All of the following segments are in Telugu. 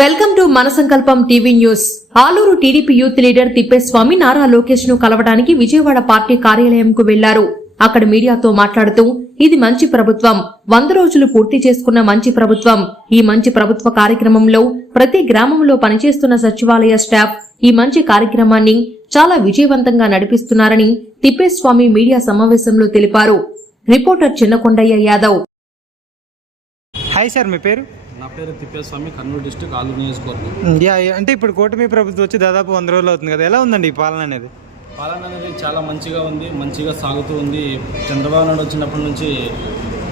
వెల్కమ్ టు మన Sankalpam TV news Aluru TDP youth leader Thippeswamy Nara లోకేష్ను కలవడానికి విజయవాడ పార్టీ కార్యాలయంకు వెళ్ళారు. అక్కడ మీడియాతో మాట్లాడుతూ ఇది మంచి ప్రభుత్వం. వంద రోజులు పూర్తి చేసుకున్న మంచి ప్రభుత్వం. ఈ మంచి ప్రభుత్వ కార్యక్రమంలో ప్రతి గ్రామంలో పనిచేస్తున్న సచివాలయ స్టాఫ్ ఈ మంచి కార్యక్రమాన్ని చాలా విజయవంతంగా నడిపిస్తున్నారని తిప్పేస్వామి మీడియా సమావేశంలో తెలిపారు. Reporter Chinnakondaiah Yadav. Hi sir మీ పేరు? నా పేరు తిప్పేస్వామి కర్నూలు డిస్టిక్ ఆలూరు నియోజకవర్గం. యా అంటే ఇప్పుడు కూటమి ప్రభుత్వం వచ్చి దాదాపు వంద రోజులు అవుతుంది కదా ఎలా ఉందండి ఈ పాలన అనేది? పాలన అనేది చాలా మంచిగా ఉంది మంచిగా సాగుతూ ఉంది. చంద్రబాబు నాయుడు వచ్చినప్పటి నుంచి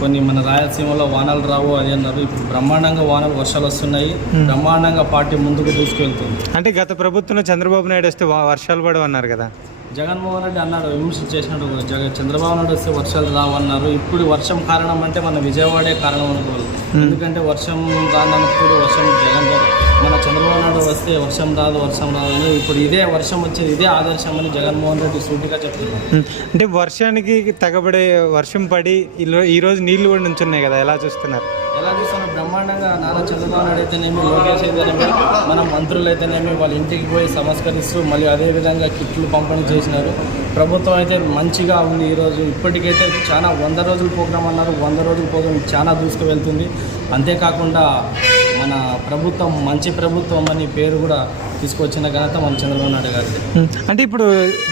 కొన్ని మన రాయలసీమలో వానలు రావు అది అన్నారు. ఇప్పుడు బ్రహ్మాండంగా వానలు వర్షాలు వస్తున్నాయి. బ్రహ్మాండంగా పార్టీ ముందుకు తీసుకెళ్తుంది అంటే గత ప్రభుత్వంలో చంద్రబాబు నాయుడు వస్తే వా- వర్షాలు పడవు అన్నారు కదా? జగన్మోహన్ రెడ్డి అన్నాడు విమర్శ చేసినట్టు. జగ చంద్రబాబు నాయుడు వస్తే వర్షాలు రావు అన్నారు ఇప్పుడు వర్షం కారణం అంటే మన విజయవాడే కారణం అనుకోవాలి. ఎందుకంటే వర్షం రానప్పుడు వర్షం జగన్ మన చంద్రబాబు నాయుడు వస్తే వర్షం రాదు వర్షం రాదు అని ఇప్పుడు ఇదే వర్షం వచ్చేది ఇదే ఆదర్శం అని జగన్మోహన్ రెడ్డి సూటిగా చెప్తున్నారు. అంటే వర్షానికి తగబడే వర్షం పడి ఈ రోజు నీళ్ళు కూడా నుంచున్నాయి కదా ఎలా చూస్తున్నారు? ఎలా చూస్తున్నా బ్రహ్మాండంగా నారా చంద్రబాబు నాయుడు అయితేనేమి లోకేష్ అయితేనేమి మన మంత్రులు అయితేనేమి వాళ్ళ ఇంటికి పోయి సంస్కరిస్తూ మళ్ళీ అదేవిధంగా కిట్లు పంపిణీ చేసినారు. ప్రభుత్వం అయితే మంచిగా ఉంది ఈరోజు. ఇప్పటికైతే చాలా వంద రోజుల ప్రోగ్రాం అన్నారు. వంద రోజుల ప్రోగ్రాం చాలా దూసుకు వెళ్తుంది. అంతేకాకుండా మన ప్రభుత్వం మంచి ప్రభుత్వం అని పేరు కూడా తీసుకొచ్చిన ఘనత మన చంద్రబాబు నాయుడు ఉమ్, అంటే ఇప్పుడు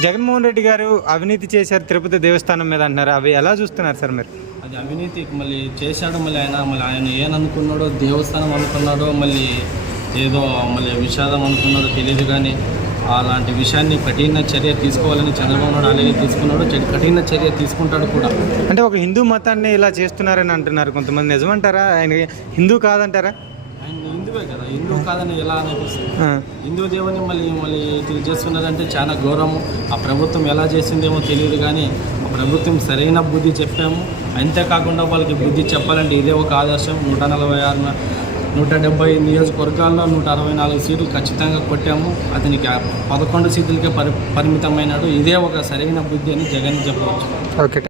జగన్మోహన్ రెడ్డి గారు అవినీతి చేశారు తిరుపతి దేవస్థానం మీద అంటున్నారు. అవి ఎలా చూస్తున్నారు సార్ మీరు? అది అవినీతి మళ్ళీ చేశాడు మళ్ళీ ఆయన. మళ్ళీ ఆయన ఏమనుకున్నాడో దేవస్థానం అనుకున్నాడో మళ్ళీ ఏదో మళ్ళీ విషాదం అనుకున్నాడో తెలియదు కానీ అలాంటి విషయాన్ని కఠిన చర్య తీసుకోవాలని చంద్రబాబు నాయుడు అలాగే తీసుకున్నాడు కఠిన చర్య తీసుకుంటాడు కూడా. అంటే ఒక హిందూ మతాన్ని ఇలా చేస్తున్నారని అంటున్నారు కొంతమంది. నిజమంటారా? ఆయన హిందూ కాదంటారా? ఆయన హిందువే కదా. హిందూ కాదని ఎలా అనిపిస్తుంది? హిందూ దేవుని మళ్ళీ మళ్ళీ ఇది చేస్తున్నారంటే చాలా గౌరవం ఆ ప్రభుత్వం ఎలా చేసిందేమో తెలియదు కానీ ఆ ప్రభుత్వం సరైన బుద్ధి చెప్పాము. అంతేకాకుండా వాళ్ళకి బుద్ధి చెప్పాలంటే ఇదే ఒక ఆదర్శం. నూట నలభై ఆరు నూట డెబ్బై నియోజకవర్గాల్లో నూట అరవై నాలుగు సీట్లు ఖచ్చితంగా కొట్టాము. అతనికి పదకొండు సీట్లకే పరి పరిమితమైనాడు. ఇదే ఒక సరైన బుద్ధి అని జగన్ చెప్పవచ్చు. ఓకే.